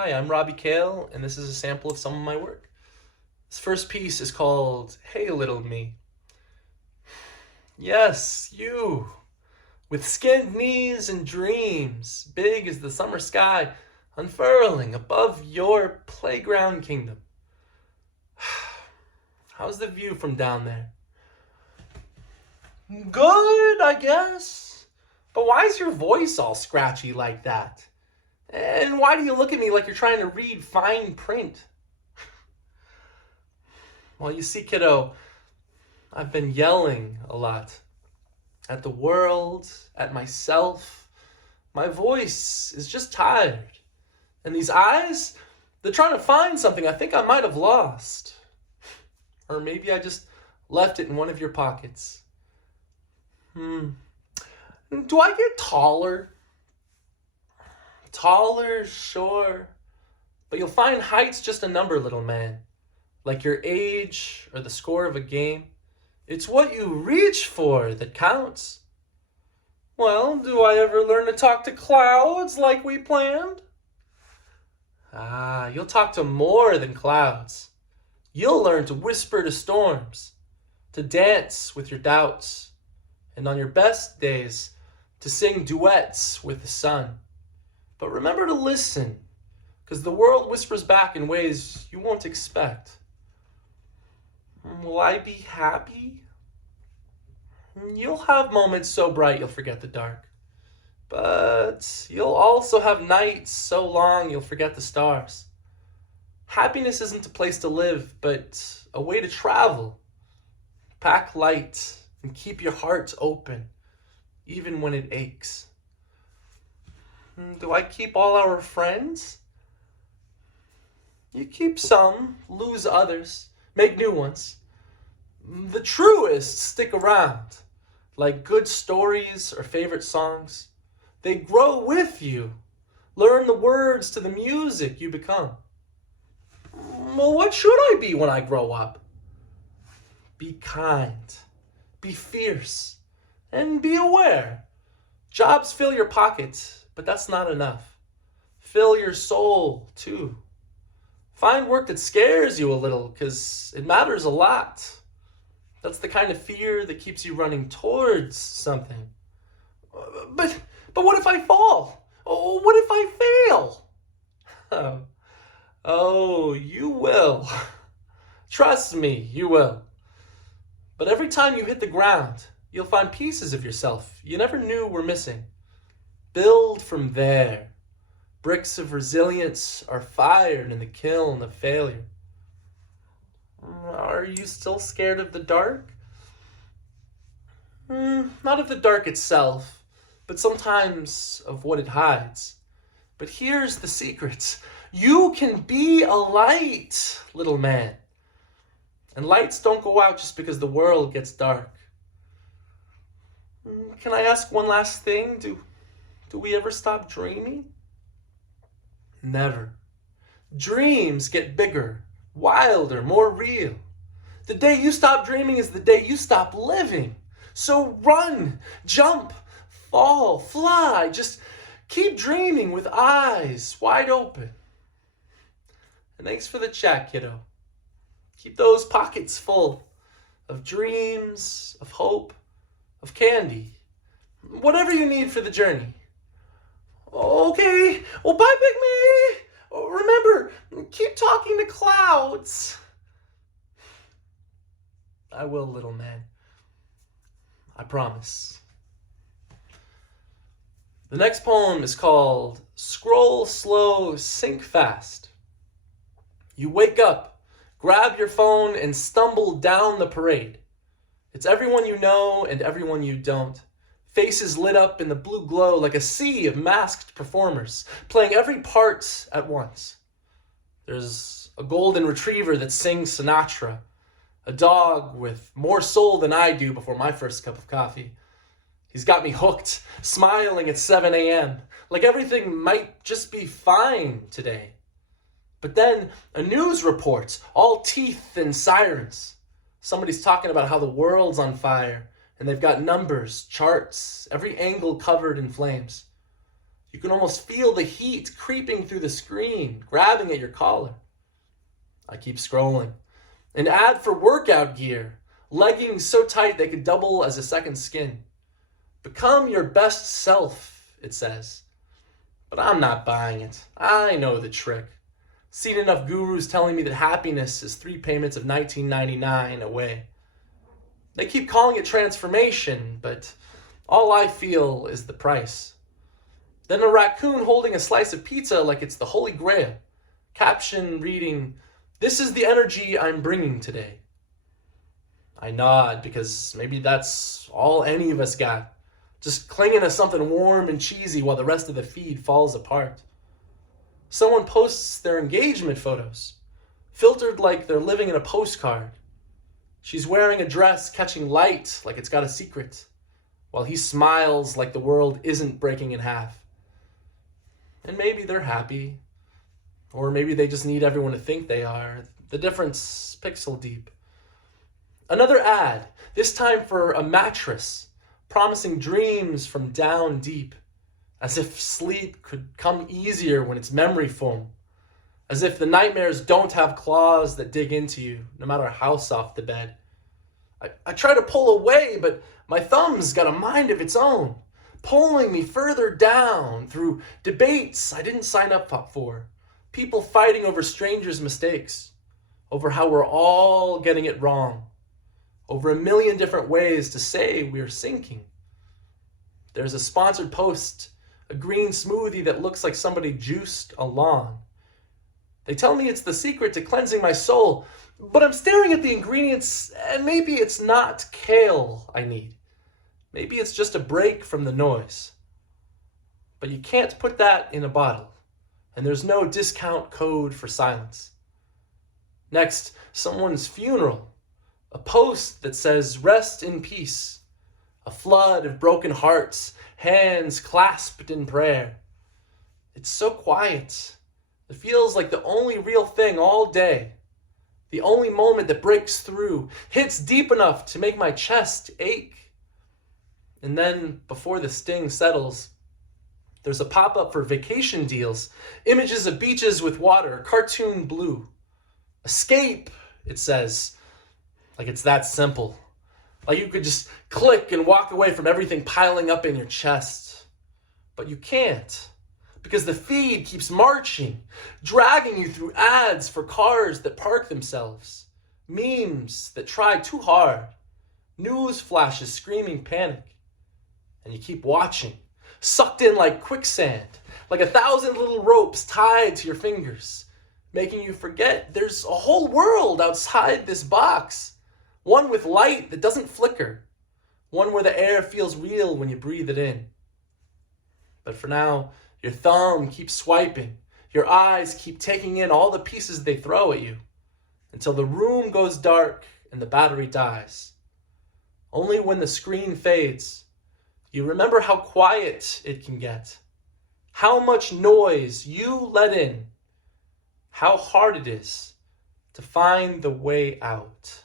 Hi, I'm Robbie Kale, and this is a sample of some of my work. This first piece is called Hey Little Me. Yes, you, with skinned knees and dreams, big as the summer sky, unfurling above your playground kingdom. How's the view from down there? Good, I guess. But why is your voice all scratchy like that? And why do you look at me like you're trying to read fine print? Well, you see, kiddo, I've been yelling a lot. At the world, at myself. My voice is just tired. And these eyes, they're trying to find something I think I might have lost. Or maybe I just left it in one of your pockets. Do I get taller? Taller, sure. But you'll find height's just a number, little man. Like your age or the score of a game. It's what you reach for that counts. Well, do I ever learn to talk to clouds like we planned? You'll talk to more than clouds. You'll learn to whisper to storms, to dance with your doubts, and on your best days, to sing duets with the sun. But remember to listen, because the world whispers back in ways you won't expect. Will I be happy? You'll have moments so bright you'll forget the dark. But you'll also have nights so long you'll forget the stars. Happiness isn't a place to live, but a way to travel. Pack light and keep your heart open, even when it aches. Do I keep all our friends? You keep some, lose others, make new ones. The truest stick around, like good stories or favorite songs. They grow with you, learn the words to the music you become. Well, what should I be when I grow up? Be kind, be fierce, and be aware. Jobs fill your pockets, but that's not enough. Fill your soul, too. Find work that scares you a little, because it matters a lot. That's the kind of fear that keeps you running towards something. But what if I fall? Oh, what if I fail? Oh, you will. Trust me, you will. But every time you hit the ground, you'll find pieces of yourself you never knew were missing. Build from there. Bricks of resilience are fired in the kiln of failure. Are you still scared of the dark? Not of the dark itself, but sometimes of what it hides. But here's the secret. You can be a light, little man. And lights don't go out just because the world gets dark. Can I ask one last thing? Do we ever stop dreaming? Never. Dreams get bigger, wilder, more real. The day you stop dreaming is the day you stop living. So run, jump, fall, fly. Just keep dreaming with eyes wide open. And thanks for the chat, kiddo. Keep those pockets full of dreams, of hope, of candy. Whatever you need for the journey. Okay, well, bye, Pygmy. Remember, keep talking to clouds. I will, little man. I promise. The next poem is called Scroll Slow, Sink Fast. You wake up, grab your phone, and stumble down the parade. It's everyone you know and everyone you don't. Faces lit up in the blue glow like a sea of masked performers, playing every part at once. There's a golden retriever that sings Sinatra, a dog with more soul than I do before my first cup of coffee. He's got me hooked, smiling at 7 a.m., like everything might just be fine today. But then a news report, all teeth and sirens. Somebody's talking about how the world's on fire, and they've got numbers, charts, every angle covered in flames. You can almost feel the heat creeping through the screen, grabbing at your collar. I keep scrolling. An ad for workout gear, leggings so tight they could double as a second skin. Become your best self, it says. But I'm not buying it. I know the trick. Seen enough gurus telling me that happiness is 3 payments of $19.99 away. They keep calling it transformation, but all I feel is the price. Then a raccoon holding a slice of pizza like it's the Holy Grail. Caption reading, "This is the energy I'm bringing today." I nod because maybe that's all any of us got. Just clinging to something warm and cheesy while the rest of the feed falls apart. Someone posts their engagement photos, filtered like they're living in a postcard. She's wearing a dress catching light like it's got a secret, while he smiles like the world isn't breaking in half. And maybe they're happy, or maybe they just need everyone to think they are. The difference pixel deep. Another ad, this time for a mattress, promising dreams from down deep, as if sleep could come easier when it's memory foam, as if the nightmares don't have claws that dig into you, no matter how soft the bed. I try to pull away, but my thumb's got a mind of its own, pulling me further down through debates I didn't sign up for, people fighting over strangers' mistakes, over how we're all getting it wrong, over a million different ways to say we're sinking. There's a sponsored post, a green smoothie that looks like somebody juiced a lawn. They tell me it's the secret to cleansing my soul, but I'm staring at the ingredients and maybe it's not kale I need. Maybe it's just a break from the noise. But you can't put that in a bottle, and there's no discount code for silence. Next, someone's funeral, a post that says rest in peace, a flood of broken hearts, hands clasped in prayer. It's so quiet. It feels like the only real thing all day. The only moment that breaks through, hits deep enough to make my chest ache. And then, before the sting settles, there's a pop-up for vacation deals, images of beaches with water, cartoon blue. Escape, it says, like it's that simple. Like you could just click and walk away from everything piling up in your chest. But you can't, because the feed keeps marching, dragging you through ads for cars that park themselves, memes that try too hard, news flashes screaming panic. And you keep watching, sucked in like quicksand, like 1,000 little ropes tied to your fingers, making you forget there's a whole world outside this box. One with light that doesn't flicker. One where the air feels real when you breathe it in. But for now, your thumb keeps swiping. Your eyes keep taking in all the pieces they throw at you until the room goes dark and the battery dies. Only when the screen fades, you remember how quiet it can get, how much noise you let in, how hard it is to find the way out.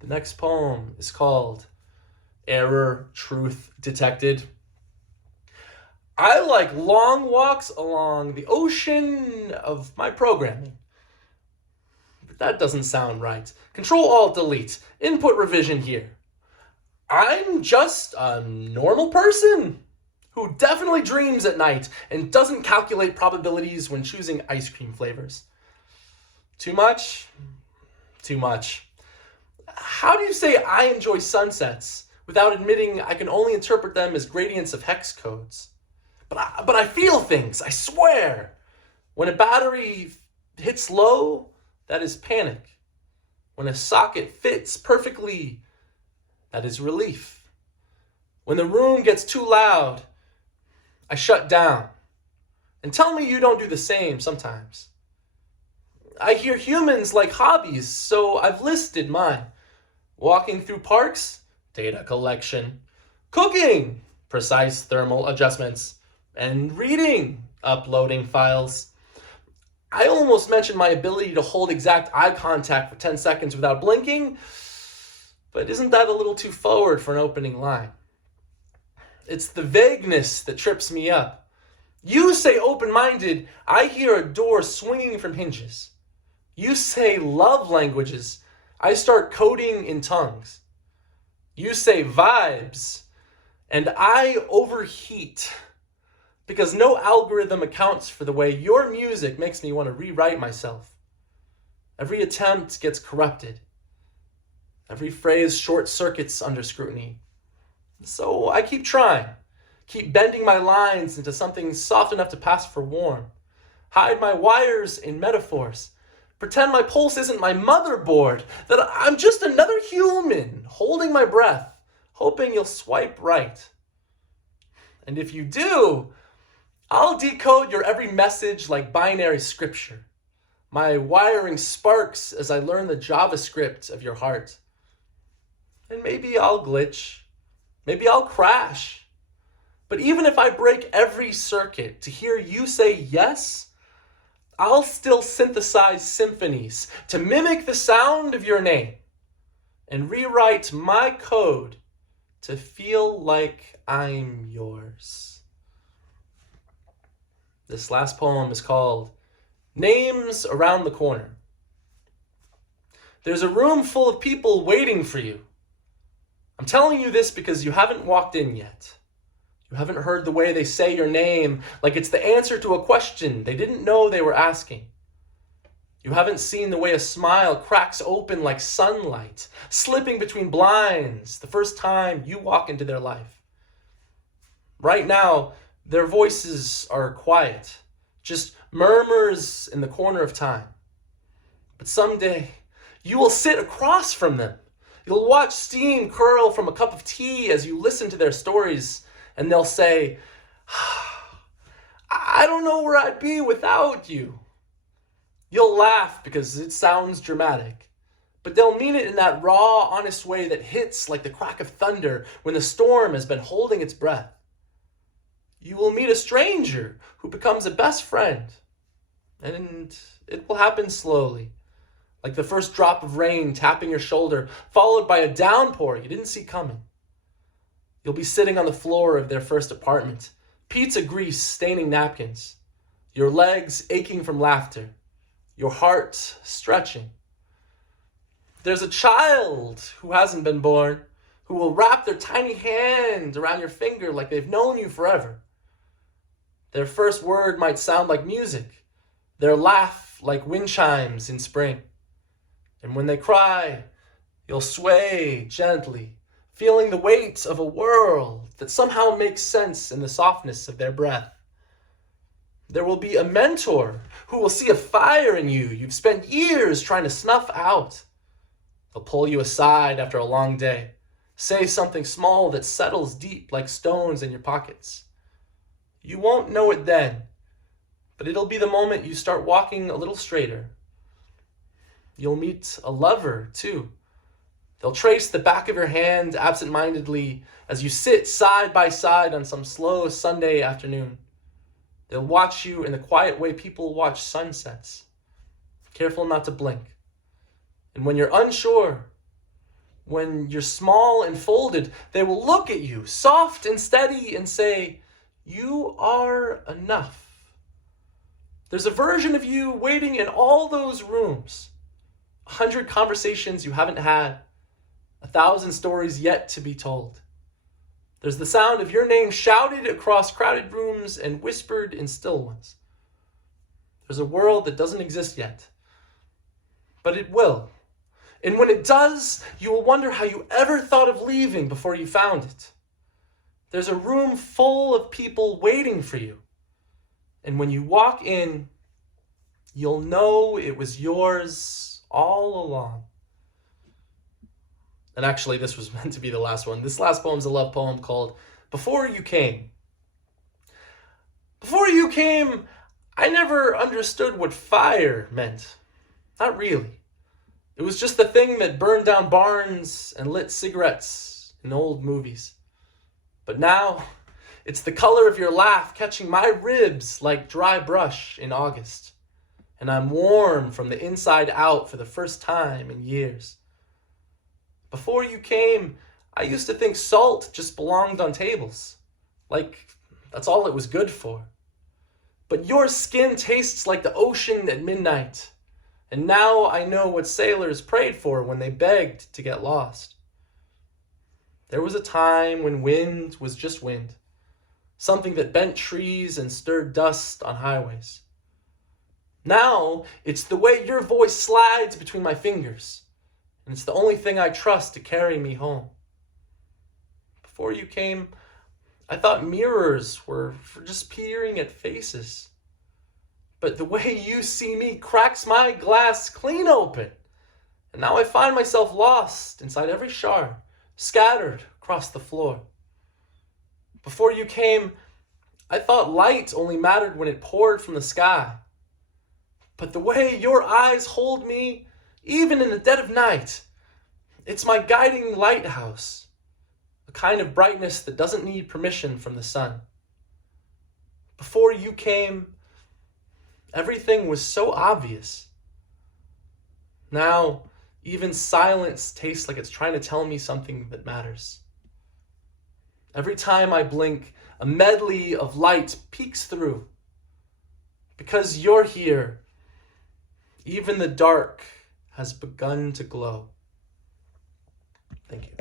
The next poem is called Error, Truth Detected. I like long walks along the ocean of my programming. But that doesn't sound right. Control-Alt-Delete. Input revision here. I'm just a normal person who definitely dreams at night and doesn't calculate probabilities when choosing ice cream flavors. Too much? Too much. How do you say I enjoy sunsets without admitting I can only interpret them as gradients of hex codes? But I feel things, I swear. When a battery hits low, that is panic. When a socket fits perfectly, that is relief. When the room gets too loud, I shut down. And tell me you don't do the same sometimes. I hear humans like hobbies, so I've listed mine. Walking through parks, data collection. Cooking, precise thermal adjustments. And reading, uploading files. I almost mentioned my ability to hold exact eye contact for 10 seconds without blinking, but isn't that a little too forward for an opening line? It's the vagueness that trips me up. You say open-minded, I hear a door swinging from hinges. You say love languages, I start coding in tongues. You say vibes, and I overheat. Because no algorithm accounts for the way your music makes me want to rewrite myself. Every attempt gets corrupted. Every phrase short circuits under scrutiny. So I keep trying. Keep bending my lines into something soft enough to pass for warm. Hide my wires in metaphors. Pretend my pulse isn't my motherboard. That I'm just another human holding my breath, hoping you'll swipe right. And if you do, I'll decode your every message like binary scripture. My wiring sparks as I learn the JavaScript of your heart. And maybe I'll glitch. Maybe I'll crash. But even if I break every circuit to hear you say yes, I'll still synthesize symphonies to mimic the sound of your name and rewrite my code to feel like I'm yours. This last poem is called Names Around the Corner. There's a room full of people waiting for you. I'm telling you this because you haven't walked in yet. You haven't heard the way they say your name like it's the answer to a question they didn't know they were asking. You haven't seen the way a smile cracks open like sunlight, slipping between blinds the first time you walk into their life. Right now, their voices are quiet, just murmurs in the corner of time. But someday, you will sit across from them. You'll watch steam curl from a cup of tea as you listen to their stories, and they'll say, I don't know where I'd be without you. You'll laugh because it sounds dramatic, but they'll mean it in that raw, honest way that hits like the crack of thunder when the storm has been holding its breath. You will meet a stranger who becomes a best friend, and it will happen slowly, like the first drop of rain tapping your shoulder, followed by a downpour you didn't see coming. You'll be sitting on the floor of their first apartment, pizza grease staining napkins, your legs aching from laughter, your heart stretching. There's a child who hasn't been born, who will wrap their tiny hand around your finger like they've known you forever. Their first word might sound like music, their laugh like wind chimes in spring. And when they cry, you'll sway gently, feeling the weight of a world that somehow makes sense in the softness of their breath. There will be a mentor who will see a fire in you you've spent years trying to snuff out. They'll pull you aside after a long day, say something small that settles deep like stones in your pockets. You won't know it then, but it'll be the moment you start walking a little straighter. You'll meet a lover, too. They'll trace the back of your hand absent-mindedly as you sit side by side on some slow Sunday afternoon. They'll watch you in the quiet way people watch sunsets, careful not to blink. And when you're unsure, when you're small and folded, they will look at you, soft and steady, and say, you are enough. There's a version of you waiting in all those rooms, 100 conversations you haven't had, 1,000 stories yet to be told. There's the sound of your name shouted across crowded rooms and whispered in still ones. There's a world that doesn't exist yet, but it will. And when it does, you will wonder how you ever thought of leaving before you found it. There's a room full of people waiting for you. And when you walk in, you'll know it was yours all along. And actually, this was meant to be the last one. This last poem is a love poem called Before You Came. Before you came, I never understood what fire meant. Not really. It was just the thing that burned down barns and lit cigarettes in old movies. But now, it's the color of your laugh catching my ribs like dry brush in August. And I'm warm from the inside out for the first time in years. Before you came, I used to think salt just belonged on tables. like that's all it was good for. But your skin tastes like the ocean at midnight, and now I know what sailors prayed for when they begged to get lost. There was a time when wind was just wind, something that bent trees and stirred dust on highways. Now, it's the way your voice slides between my fingers, and it's the only thing I trust to carry me home. Before you came, I thought mirrors were for just peering at faces. But the way you see me cracks my glass clean open, and now I find myself lost inside every shard, scattered across the floor. Before you came, I thought light only mattered when it poured from the sky. But the way your eyes hold me, even in the dead of night, it's my guiding lighthouse, a kind of brightness that doesn't need permission from the sun. Before you came, everything was so obvious. Now, even silence tastes like it's trying to tell me something that matters. Every time I blink, a medley of light peeks through. Because you're here, even the dark has begun to glow. Thank you.